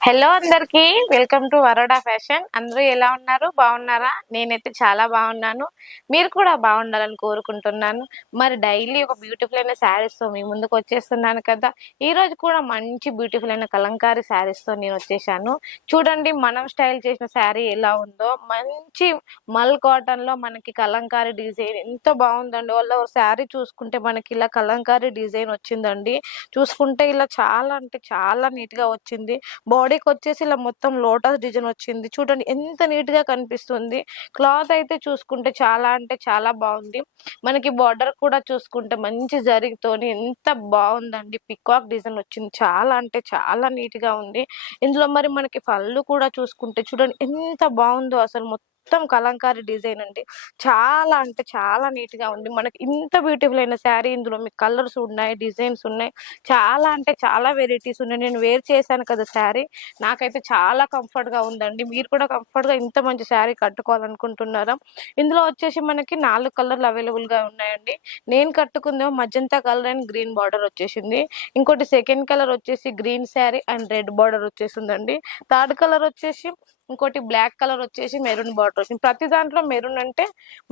Hello అందరికి. Welcome to Varoda fashion అందరూ ఎలా ఉన్నారు? బాగున్నారా? నేనైతే చాలా బాగున్నాను. మీరు కూడా బాగుండాలని కోరుకుంటున్నాను. మరి డైలీ ఒక బ్యూటిఫుల్ అయిన శారీస్తో మీ ముందుకు వచ్చేస్తున్నాను కదా. ఈ రోజు కూడా మంచి బ్యూటిఫుల్ అయిన కలంకారీ శారీస్తో నేను వచ్చేసాను. చూడండి మనం స్టైల్ చేసిన శారీ ఎలా ఉందో. మంచి మల్ కాటన్లో మనకి కలంకారీ డిజైన్ ఎంత బాగుందండి. వాళ్ళ శారీ చూసుకుంటే మనకి ఇలా కలంకారీ డిజైన్ వచ్చిందండి. చూసుకుంటే ఇలా చాలా అంటే చాలా నీట్గా వచ్చింది. బాడీ బాడీకి వచ్చేసి ఇలా మొత్తం లోటస్ డిజైన్ వచ్చింది. చూడండి ఎంత నీట్గా కనిపిస్తుంది. క్లాత్ అయితే చూసుకుంటే చాలా అంటే చాలా బాగుంది. మనకి బార్డర్ కూడా చూసుకుంటే మంచి జరిగితోని ఎంత బాగుందండి. పికాక్ డిజైన్ వచ్చింది. చాలా అంటే చాలా నీట్గా ఉంది. ఇందులో మరి మనకి పళ్ళు కూడా చూసుకుంటే చూడండి ఎంత బాగుందో అసలు మొత్తం మొత్తం కలంకారీ డిజైన్ అండి. చాలా అంటే చాలా నీట్గా ఉంది. మనకి ఇంత బ్యూటిఫుల్ అయిన శారీ ఇందులో మీకు కలర్స్ ఉన్నాయి డిజైన్స్ ఉన్నాయి. చాలా అంటే చాలా వెరైటీస్ ఉన్నాయి. నేను వేర్ చేశాను కదా శారీ. నాకైతే చాలా కంఫర్ట్గా ఉందండి. మీరు కూడా కంఫర్ట్గా ఇంత మంచి శారీ కట్టుకోవాలనుకుంటున్నారా? ఇందులో వచ్చేసి మనకి నాలుగు కలర్లు అవైలబుల్గా ఉన్నాయండి. నేను కట్టుకుందేమో magenta colour and green border వచ్చేసింది. ఇంకోటి సెకండ్ కలర్ వచ్చేసి green sari and red border వచ్చేసిందండి. థర్డ్ కలర్ వచ్చేసి ఇంకోటి బ్లాక్ కలర్ వచ్చేసి మెరూన్ బార్డర్ వచ్చింది. ప్రతి దాంట్లో మెరూన్ అంటే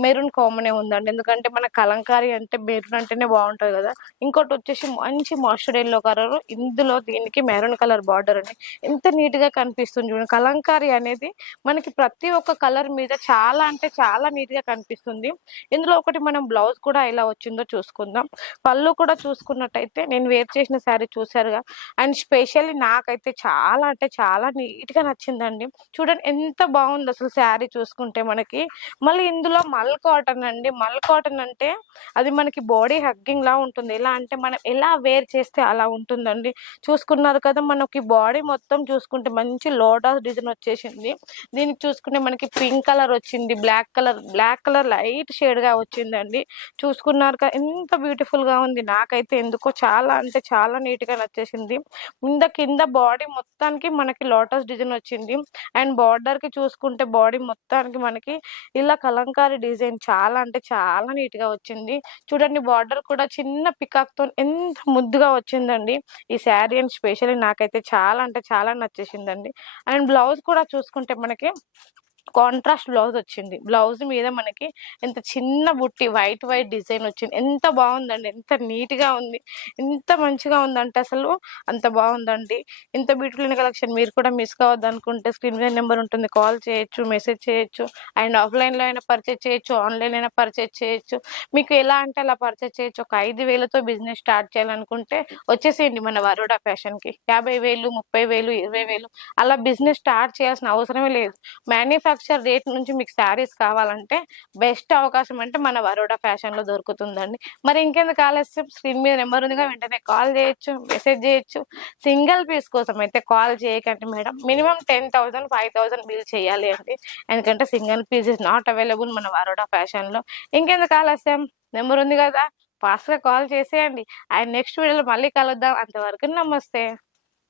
మెరూన్ కామనే ఉందండి. ఎందుకంటే మన కలంకారీ అంటే మెరూన్ అంటేనే బాగుంటుంది కదా. ఇంకోటి వచ్చేసి మంచి మాస్టర్ ఎల్లో కలర్ ఇందులో దీనికి మెరూన్ కలర్ బార్డర్ అని ఎంత నీట్గా కనిపిస్తుంది చూడండి. కలంకారీ అనేది మనకి ప్రతి ఒక్క కలర్ మీద చాలా అంటే చాలా నీట్గా కనిపిస్తుంది. ఇందులో ఒకటి మనం బ్లౌజ్ కూడా ఎలా వచ్చిందో చూసుకుందాం. పళ్ళు కూడా చూసుకున్నట్టయితే నేను వేర్ చేసిన శారీ చూసారుగా అండ్ స్పెషల్లీ నాకైతే చాలా అంటే చాలా నీట్గా నచ్చిందండి. చూడండి చూడండి ఎంత బాగుంది అసలు శారీ చూసుకుంటే మనకి. మళ్ళీ ఇందులో మల్ కాటన్ అండి. మల్ కాటన్ అంటే అది మనకి బాడీ హగ్గింగ్ లా ఉంటుంది. ఎలా అంటే మనం ఎలా వేర్ చేస్తే అలా ఉంటుందండి. చూసుకున్నారు కదా మనకి బాడీ మొత్తం చూసుకుంటే మంచి లోటస్ డిజైన్ వచ్చేసింది. దీనికి చూసుకుంటే మనకి పింక్ కలర్ వచ్చింది black colour black colour light షేడ్గా వచ్చిందండి. చూసుకున్నారు కదా ఎంత బ్యూటిఫుల్గా ఉంది. నాకైతే ఎందుకో చాలా అంటే చాలా నీట్గా నచ్చేసింది. ముంద కింద బాడీ మొత్తానికి మనకి లోటస్ డిజైన్ వచ్చింది. అండ్ బార్డర్కి చూసుకుంటే బాడీ మొత్తానికి మనకి ఇలా కలంకారీ డిజైన్ చాలా అంటే చాలా నీట్గా వచ్చింది. చూడండి బార్డర్ కూడా చిన్న పికాక్తో ఎంత ముద్దుగా వచ్చిందండి. ఈ శారీ అండ్ స్పెషల్లీ నాకైతే చాలా అంటే చాలా నచ్చేసిందండి. అండ్ బ్లౌజ్ కూడా చూసుకుంటే మనకి కాంట్రాస్ట్ బ్లౌజ్ వచ్చింది. బ్లౌజ్ మీద మనకి ఎంత చిన్న బుట్టి వైట్ వైట్ డిజైన్ వచ్చింది. ఎంత బాగుందండి. ఎంత నీట్గా ఉంది. ఎంత మంచిగా ఉందంటే అసలు అంత బాగుందండి. ఇంత బ్యూటిఫుల్ కలెక్షన్ మీరు కూడా మిస్ కావద్దు అనుకుంటే స్క్రీన్ మీద నెంబర్ ఉంటుంది. కాల్ చేయొచ్చు మెసేజ్ చేయొచ్చు. అండ్ ఆఫ్లైన్లో అయినా పర్చేజ్ చేయొచ్చు ఆన్లైన్ అయినా పర్చేజ్ చేయొచ్చు. మీకు ఎలా అంటే అలా పర్చేజ్ చేయొచ్చు. ఒక ఐదు వేలతో బిజినెస్ స్టార్ట్ చేయాలనుకుంటే వచ్చేసేయండి మన వరోడా ఫ్యాషన్కి యాభై వేలు ముప్పై వేలు ఇరవై వేలు అలా బిజినెస్ స్టార్ట్ చేయాల్సిన అవసరమే లేదు. మ్యానుఫ్యాక్చర్ మ్యానుఫ్యాక్చర్ రేట్ నుంచి మీకు శారీస్ కావాలంటే బెస్ట్ అవకాశం అంటే మన వరోడా ఫ్యాషన్లో దొరుకుతుందండి. మరి ఇంకెందుకు ఆలస్యం? స్క్రీన్ మీద నెంబర్ ఉందిగా వెంటనే కాల్ చేయొచ్చు మెసేజ్ చేయొచ్చు. సింగిల్ పీస్ కోసం అయితే కాల్ చేయకండి madam. Minimum ten thousand five thousand bill చేయాలి అండి. ఎందుకంటే single piece is not available మన వరోడా ఫ్యాషన్లో. ఇంకెందుకు ఆలస్యం? నెంబర్ ఉంది కదా ఫాస్ట్గా కాల్ చేసేయండి. ఆయన నెక్స్ట్ వీడియోలో మళ్ళీ కలుద్దాం. అంతవరకు నమస్తే.